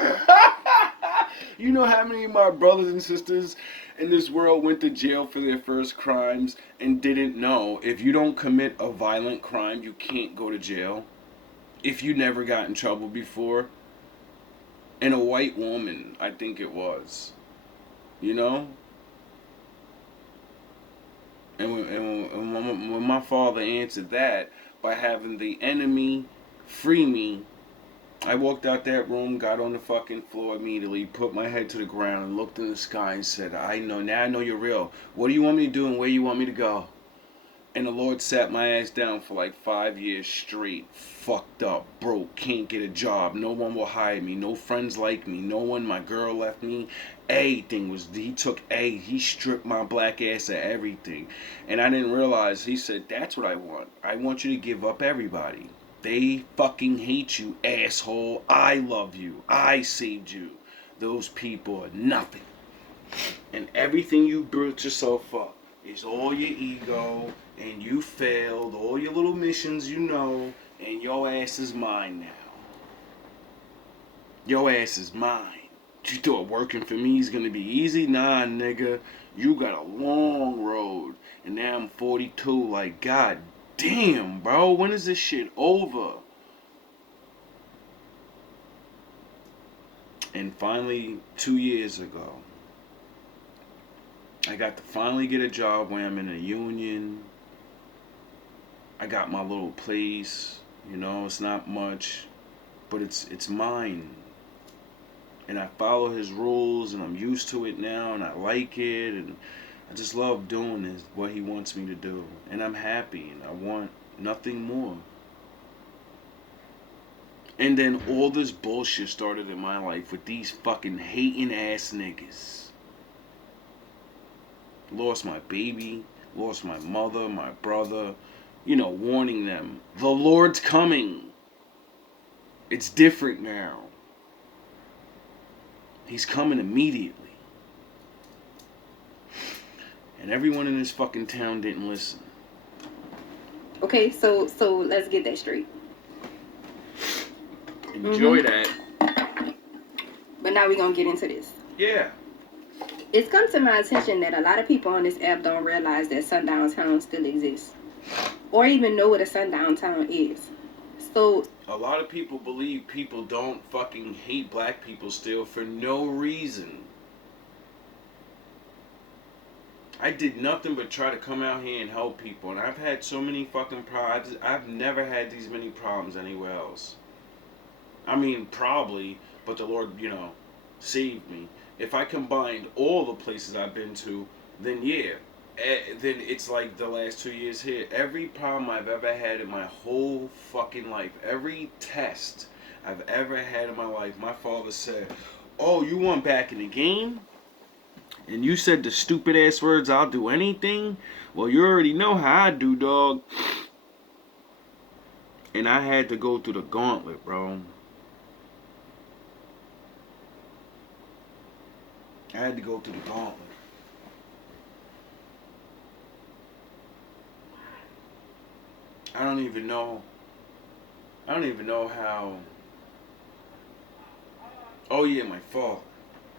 You know how many of my brothers and sisters in this world went to jail for their first crimes and didn't know if you don't commit a violent crime, you can't go to jail? If you never got in trouble before? And a white woman, I think it was. You know? And when my father answered that by having the enemy free me, I walked out that room, got on the fucking floor immediately, put my head to the ground and looked in the sky and said, I know, now I know you're real. What do you want me to do and where you want me to go? And the Lord sat my ass down for like 5 years straight, fucked up, broke, can't get a job, no one will hire me, no friends like me, no one, my girl left me, everything was, he stripped my black ass of everything. And I didn't realize, he said, that's what I want you to give up everybody. They fucking hate you, asshole. I love you, I saved you. Those people are nothing. And everything you built yourself up is all your ego, and you failed all your little missions, you know, and your ass is mine now. Your ass is mine. You thought working for me is gonna be easy? Nah, nigga. You got a long road, and now I'm 42. Like, god damn, bro. When is this shit over? And finally, 2 years ago, I got to finally get a job where I'm in a union. I got my little place, you know, it's not much, but it's mine. And I follow his rules and I'm used to it now and I like it and I just love doing this, what he wants me to do. And I'm happy and I want nothing more. And then all this bullshit started in my life with these fucking hating ass niggas. Lost my baby, lost my mother, my brother, you know, warning them, the Lord's coming. It's different now. He's coming immediately. And everyone in this fucking town didn't listen. Okay, so let's get that straight. Enjoy that. But now we're gonna get into this. Yeah. It's come to my attention that a lot of people on this app don't realize that Sundown Town still exists. Or even know what a Sundown Town is. So a lot of people believe people don't fucking hate black people still for no reason. I did nothing but try to come out here and help people, and I've had so many fucking problems. I've never had these many problems anywhere else. I mean, probably, but the Lord, saved me. If I combined all the places I've been to, then yeah, then it's like the last 2 years here. Every problem I've ever had in my whole fucking life, every test I've ever had in my life, my father said, "Oh, you want back in the game? And you said the stupid ass words, I'll do anything? Well, you already know how I do, dog." And I had to go through the gauntlet, bro. I had to go through the gauntlet. I don't even know how. Oh yeah, my fault.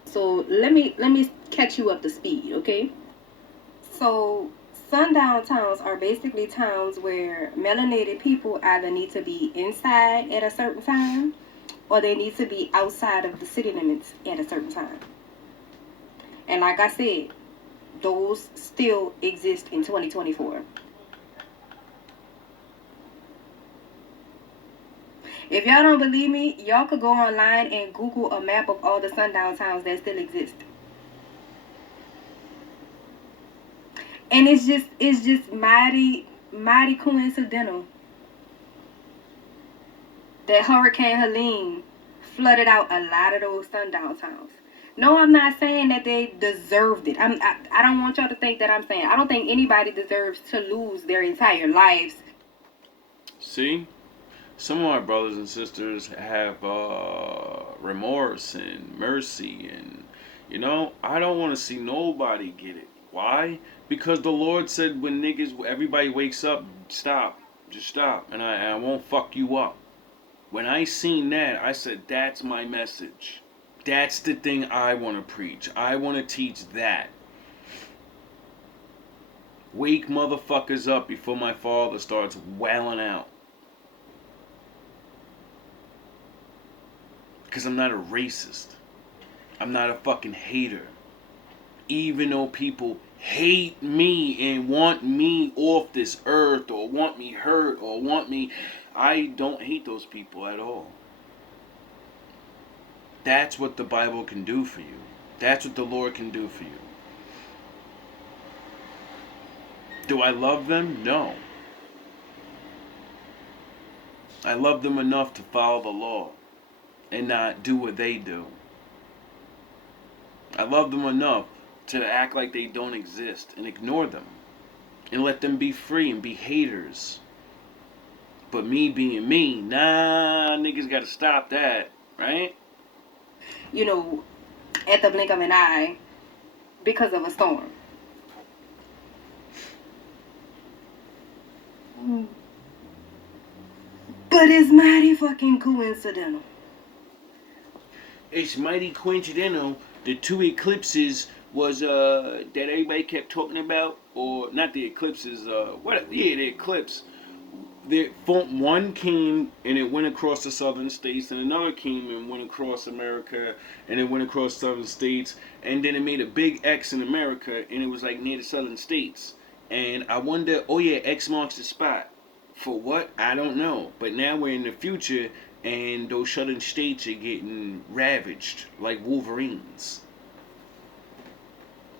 So let me catch you up to speed, okay? So sundown towns are basically towns where melanated people either need to be inside at a certain time or they need to be outside of the city limits at a certain time. And like I said, those still exist in 2024. If y'all don't believe me, y'all could go online and Google a map of all the sundown towns that still exist. And it's just mighty coincidental that Hurricane Helene flooded out a lot of those sundown towns. No, I'm not saying that they deserved it. I don't want y'all to think that I'm saying. I don't think anybody deserves to lose their entire lives. See? Some of my brothers and sisters have remorse and mercy, and I don't want to see nobody get it. Why? Because the Lord said when everybody wakes up, stop, just stop, and I won't fuck you up. When I seen that, I said, that's my message. That's the thing I want to preach. I want to teach that. Wake motherfuckers up before my father starts wailing out. Because I'm not a racist. I'm not a fucking hater. Even though people hate me and want me off this earth or want me hurt or want me, I don't hate those people at all. That's what the Bible can do for you. That's what the Lord can do for you. Do I love them? No. I love them enough to follow the law and not do what they do. I love them enough to act like they don't exist and ignore them and let them be free and be haters. But me being me, nah, niggas gotta stop that, right? At the blink of an eye because of a storm. But it's mighty fucking coincidental. It's mighty coincidental. The two eclipses was that everybody kept talking about, or not the eclipses. The eclipse. One came and it went across the southern states, and another came and went across America, and it went across southern states, and then it made a big X in America, and it was like near the southern states. And I wonder, oh yeah, X marks the spot. For what? I don't know. But now we're in the future, and those southern states are getting ravaged like Wolverines.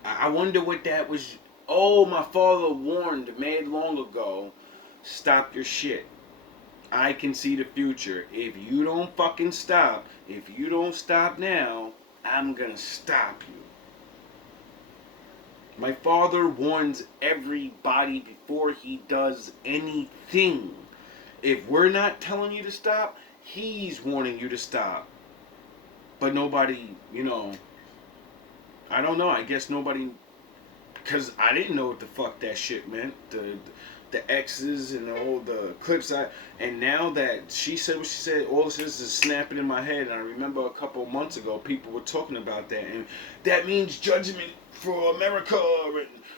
I wonder what that was. Oh, my father warned mad long ago. Stop your shit. I can see the future. If you don't fucking stop, if you don't stop now, I'm gonna stop you. My father warns everybody before he does anything. If we're not telling you to stop, he's warning you to stop. But nobody, I don't know. I guess nobody, because I didn't know what the fuck that shit meant. The X's and all the clips. And now that she said what she said, all this is snapping in my head. And I remember a couple of months ago, people were talking about that. And that means judgment for America.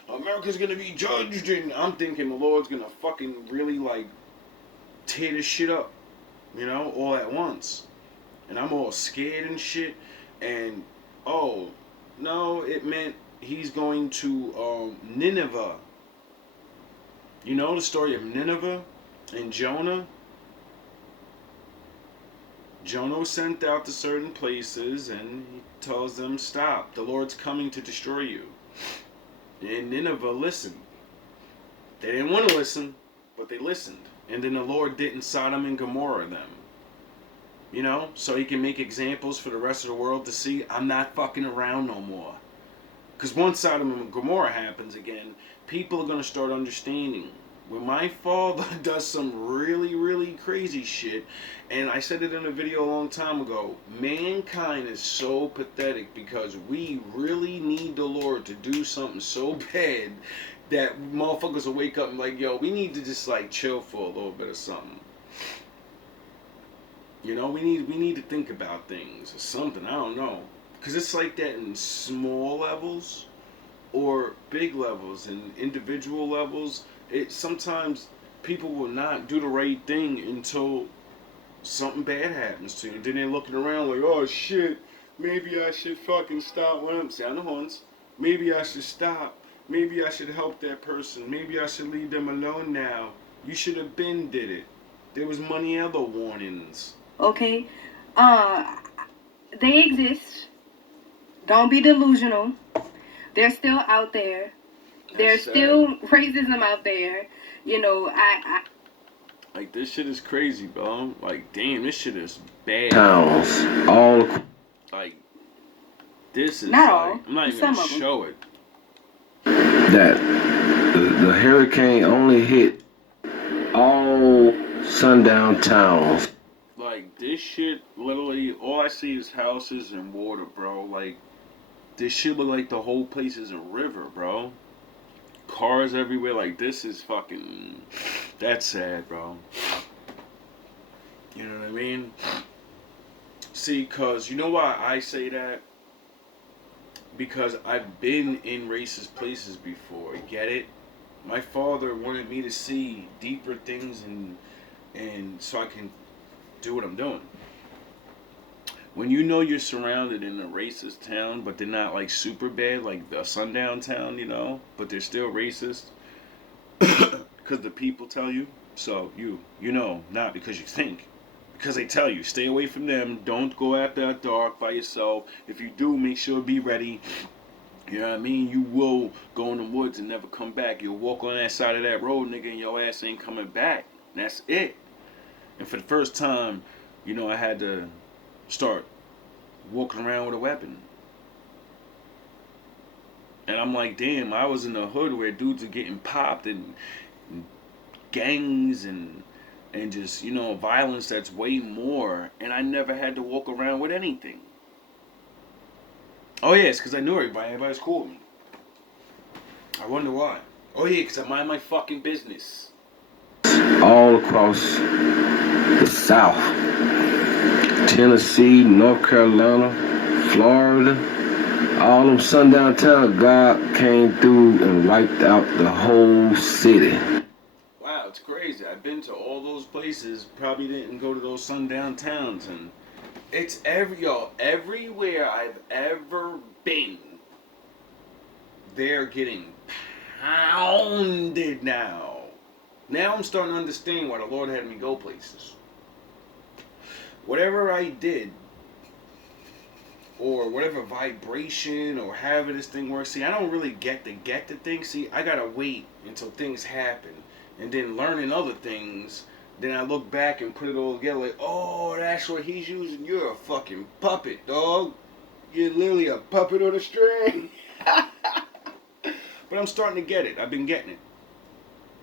And America's going to be judged. And I'm thinking the Lord's going to fucking really, tear this shit up. All at once. And I'm all scared and shit. And, oh, no, it meant he's going to Nineveh. You know the story of Nineveh and Jonah? Jonah was sent out to certain places and he tells them, stop, the Lord's coming to destroy you. And Nineveh listened. They didn't want to listen, but they listened. And then the Lord didn't Sodom and Gomorrah them. You know, so he can make examples for the rest of the world to see, I'm not fucking around no more. Because once Sodom and Gomorrah happens again, people are going to start understanding. When my father does some really, really crazy shit, and I said it in a video a long time ago, mankind is so pathetic because we really need the Lord to do something so bad that motherfuckers will wake up and like, yo, we need to just like chill for a little bit of something. You know, we need to think about things or something. I don't know. Because it's like that in small levels or big levels and individual levels. It sometimes people will not do the right thing until something bad happens to you. Then they're looking around like, oh shit, maybe I should fucking stop when I'm sound the horns. Maybe I should stop. Maybe I should help that person. Maybe I should leave them alone now. You should have been did it. There was many other warnings. Okay? They exist. Don't be delusional. They're still out there. There's still racism out there. You know, I like, this shit is crazy, bro. Like, damn, this shit is bad. Towns, all like, this is not like, all. I'm not even Some gonna of them. show it. that the hurricane only hit all sundown towns. Like, this shit, literally, all I see is houses and water, bro. Like, this shit look like the whole place is a river, bro. Cars everywhere. Like, this is fucking, that's sad, bro. You know what I mean? See, cause you know why I say that? Because I've been in racist places before. Get it? My father wanted me to see deeper things and so I can do what I'm doing. When you know you're surrounded in a racist town, but they're not like super bad, like the Sundown town, you know, but they're still racist because the people tell you. So you know, not because you think, because they tell you, stay away from them. Don't go after that dark by yourself. If you do, make sure be ready. You know what I mean? You will go in the woods and never come back. You'll walk on that side of that road, nigga, and your ass ain't coming back. And that's it. And for the first time, you know, I had to start walking around with a weapon. And I'm like, damn, I was in the hood where dudes are getting popped and gangs and just, you know, violence that's way more. And I never had to walk around with anything. Oh, yeah, it's because I knew everybody. Everybody's cool with me. I wonder why. Oh, yeah, because I mind my fucking business. All across the South. Tennessee, North Carolina, Florida, all them sundown towns, God came through and wiped out the whole city. Wow, it's crazy. I've been to all those places, probably didn't go to those sundown towns, and it's everywhere I've ever been, they're getting pounded now. Now I'm starting to understand why the Lord had me go places. Whatever I did, or whatever vibration or however this thing works, see, I don't really get the thing. See, I gotta wait until things happen, and then learning other things. Then I look back and put it all together like, oh, that's what he's using. You're a fucking puppet, dog. You're literally a puppet on a string. But I'm starting to get it. I've been getting it.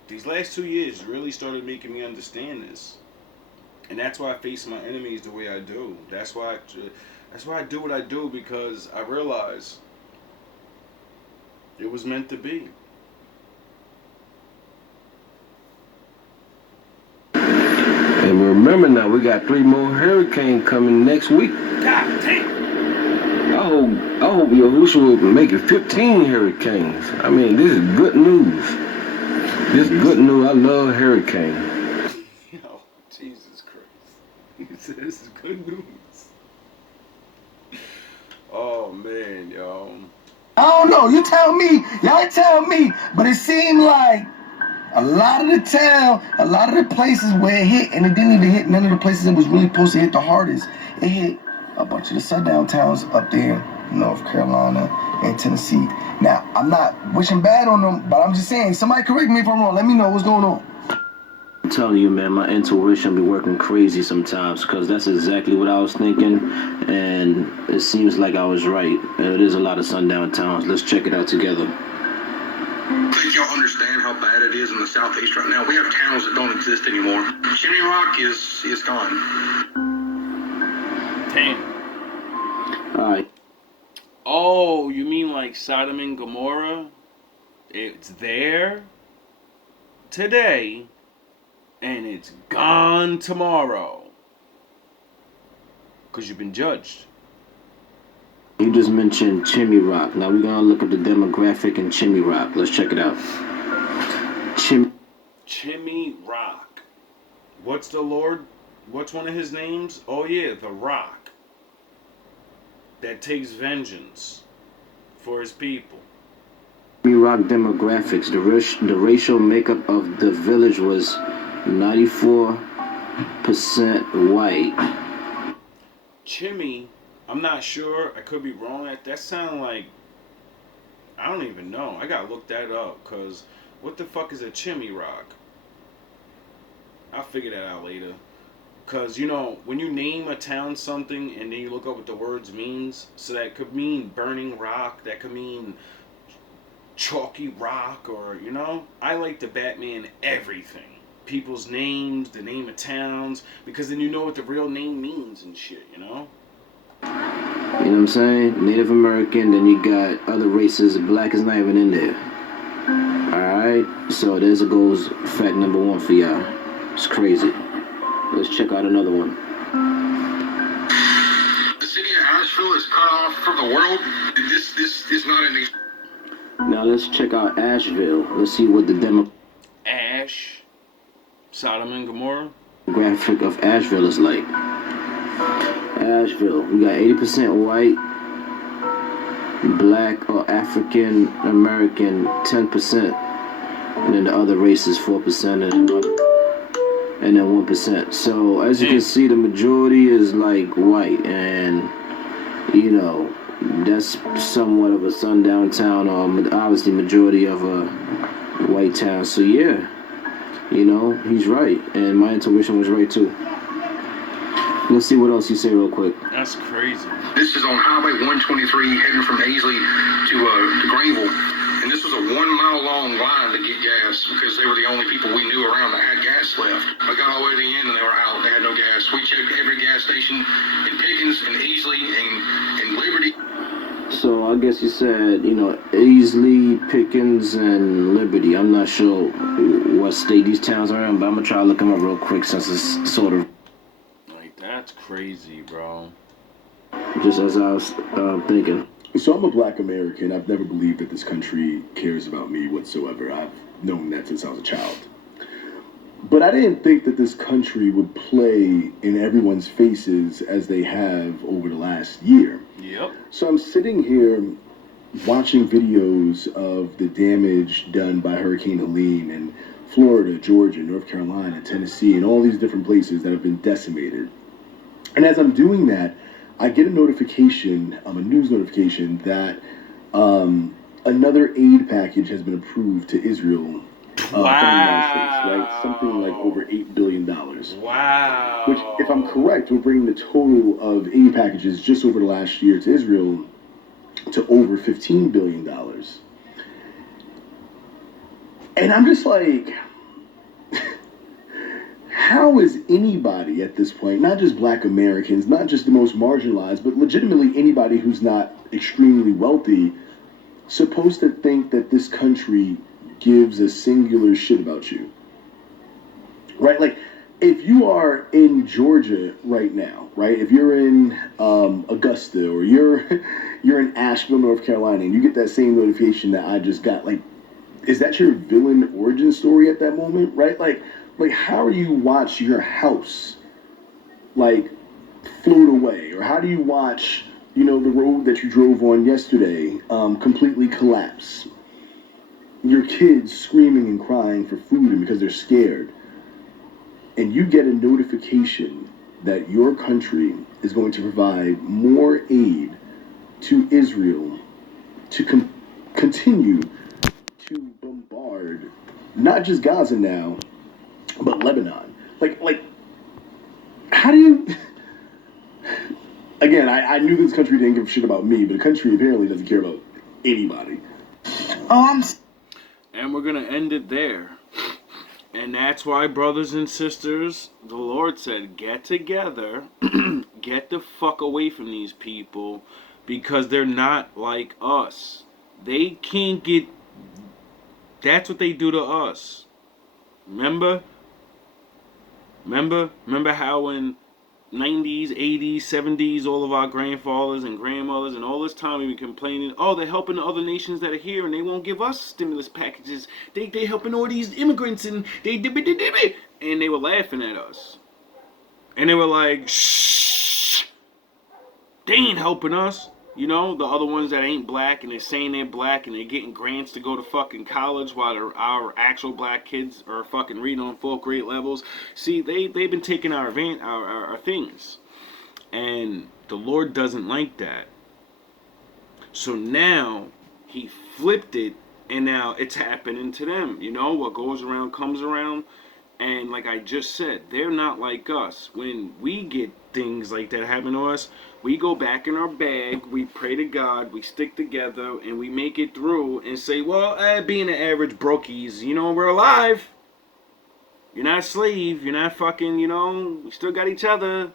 These last 2 years really started making me understand this. And that's why I face my enemies the way I do. That's why I do what I do, because I realize it was meant to be. And remember now, we got 3 more hurricanes coming next week. God damn! I hope Yahushua will make it 15 hurricanes. I mean, this is good news. This is good news. I love hurricanes. Yo, Jesus Christ. He said this is good news. Oh, man, yo. I don't know. You tell me. Y'all tell me. But it seemed like a lot of the town, a lot of the places where it hit, and it didn't even hit none of the places it was really supposed to hit the hardest. It hit a bunch of the sundown towns up there, North Carolina and Tennessee. Now, I'm not wishing bad on them, but I'm just saying, somebody correct me if I'm wrong. Let me know what's going on. I'm telling you, man, my intuition be working crazy sometimes because that's exactly what I was thinking, and it seems like I was right. It is a lot of sundown towns. Let's check it out together. I think y'all understand how bad it is in the southeast right now. We have towns that don't exist anymore. Chimney Rock is gone. Damn. All right. Oh, you mean like Sodom and Gomorrah? It's there today, and it's gone tomorrow. Because you've been judged. You just mentioned Chimney Rock. Now we're going to look at the demographic in Chimney Rock. Let's check it out. Chimney Rock. What's the Lord? What's one of his names? Oh yeah, the Rock. That takes vengeance for his people. Chimney Rock demographics. The racial makeup of the village was 94% white. Chimney, I'm not sure. I could be wrong. That sound like, I don't even know. I gotta look that up, because what the fuck is a Chimney Rock? I'll figure that out later. Because, you know, when you name a town something and then you look up what the words means, so that could mean burning rock, that could mean chalky rock, or, you know, I like to Batman everything. People's names, the name of towns, because then you know what the real name means and shit, you know? You know what I'm saying? Native American, then you got other races. Black is not even in there. Alright? So there goes fact number one for y'all. It's crazy. Let's check out another one. The city of Asheville is cut off from the world. This is not an... Now let's check out Asheville. Let's see what the Ash, Sodom and Gomorrah. Graphic of Asheville is like. Asheville, we got 80% white, black or African American 10%, and then the other races 4% and then 1%. So as you can see, the majority is like white, and you know that's somewhat of a sundown town, or obviously majority of a white town. So yeah, you know, he's right, and my intuition was right too. Let's see what else you say real quick. That's crazy. This is on Highway 123 heading from Aisley to Greenville. And this was a 1 mile long line to get gas because they were the only people we knew around that had gas left. I got all the way to the end and they were out. They had no gas. We checked every gas station in Pickens and Aisley and Liberty. So I guess you said, you know, Aisley, Pickens, and Liberty. I'm not sure what state these towns are in, but I'm going to try to look them up real quick since it's sort of... That's crazy, bro. Just as I was thinking. So I'm a black American. I've never believed that this country cares about me whatsoever. I've known that since I was a child. But I didn't think that this country would play in everyone's faces as they have over the last year. Yep. So I'm sitting here watching videos of the damage done by Hurricane Helene in Florida, Georgia, North Carolina, Tennessee, and all these different places that have been decimated. And as I'm doing that, I get a notification, a news notification, that another aid package has been approved to Israel from the United States, right? Something like over $8 billion. Wow. Which, if I'm correct, we're bringing the total of aid packages just over the last year to Israel to over $15 billion. And I'm just like... How is anybody at this point, not just black Americans, not just the most marginalized, but legitimately anybody who's not extremely wealthy, supposed to think that this country gives a singular shit about you? Right? Like, if you are in Georgia right now, right? If you're in Augusta, or you're in Asheville, North Carolina, and you get that same notification that I just got, like, is that your villain origin story at that moment, right? Like, how do you watch your house, like, float away? Or how do you watch you know, the road that you drove on yesterday completely collapse. Your kids screaming and crying for food and because they're scared. And you get a notification that your country is going to provide more aid to Israel to continue to bombard not just Gaza now, but Lebanon. Like, how do you... Again, I knew this country didn't give a shit about me, but the country apparently doesn't care about anybody. And we're going to end it there. And that's why, brothers and sisters, the Lord said, get together, get the fuck away from these people, because they're not like us. They can't get... That's what they do to us. Remember how in 90s, 80s, 70s, all of our grandfathers and grandmothers and all this time we been complaining, oh, they're helping the other nations that are here and they won't give us stimulus packages. They helping all these immigrants and and they were laughing at us. And they were like, shh, they ain't helping us. You know, the other ones that ain't black and they're saying they're black and they're getting grants to go to fucking college while our actual black kids are fucking reading on 4th grade levels. See, they've been taking our things. And the Lord doesn't like that. So now he flipped it and now it's happening to them. You know, what goes around comes around. And like I just said, they're not like us. When we get things like that happen to us, we go back in our bag, we pray to God, we stick together, and we make it through and say, well, being an average brokies, you know, we're alive. You're not a slave. You're not fucking, you know, we still got each other.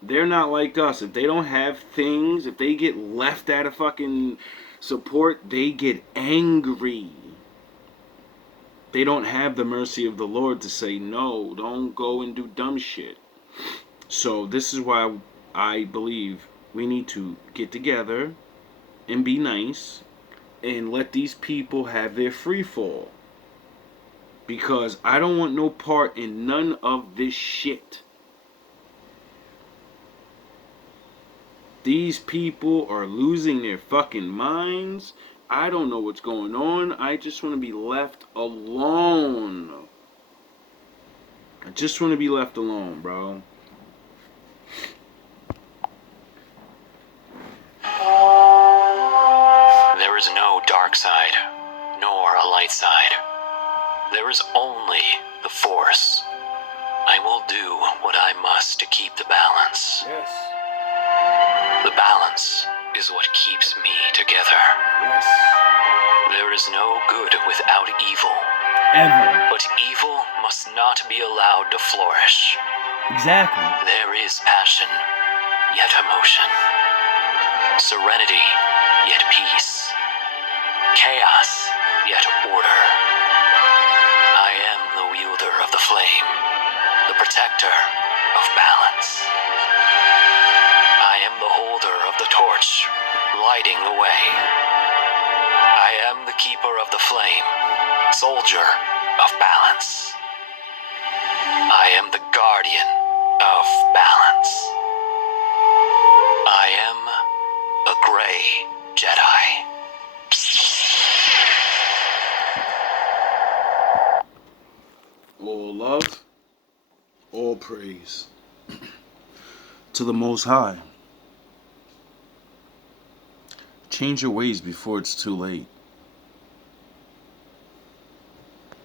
They're not like us. If they don't have things, if they get left out of fucking support, they get angry. They don't have the mercy of the Lord to say, no, don't go and do dumb shit. So this is why I believe we need to get together and be nice and let these people have their free fall. Because I don't want no part in none of this shit. These people are losing their fucking minds. I don't know what's going on. I just want to be left alone. I just want to be left alone, bro. There is no dark side, nor a light side. There is only the Force. I will do what I must to keep the balance. Yes. The balance is what keeps me together. Yes. There is no good without evil. Ever. But evil must not be allowed to flourish. Exactly. There is passion, yet emotion. Serenity, yet peace. Chaos, yet order. I am the wielder of the flame, the protector of balance. I am the holder of the torch, lighting the way. I am the keeper of the flame, soldier of balance. I am the guardian of balance. I am a gray Jedi. All love, all praise to the Most High. Change your ways before it's too late.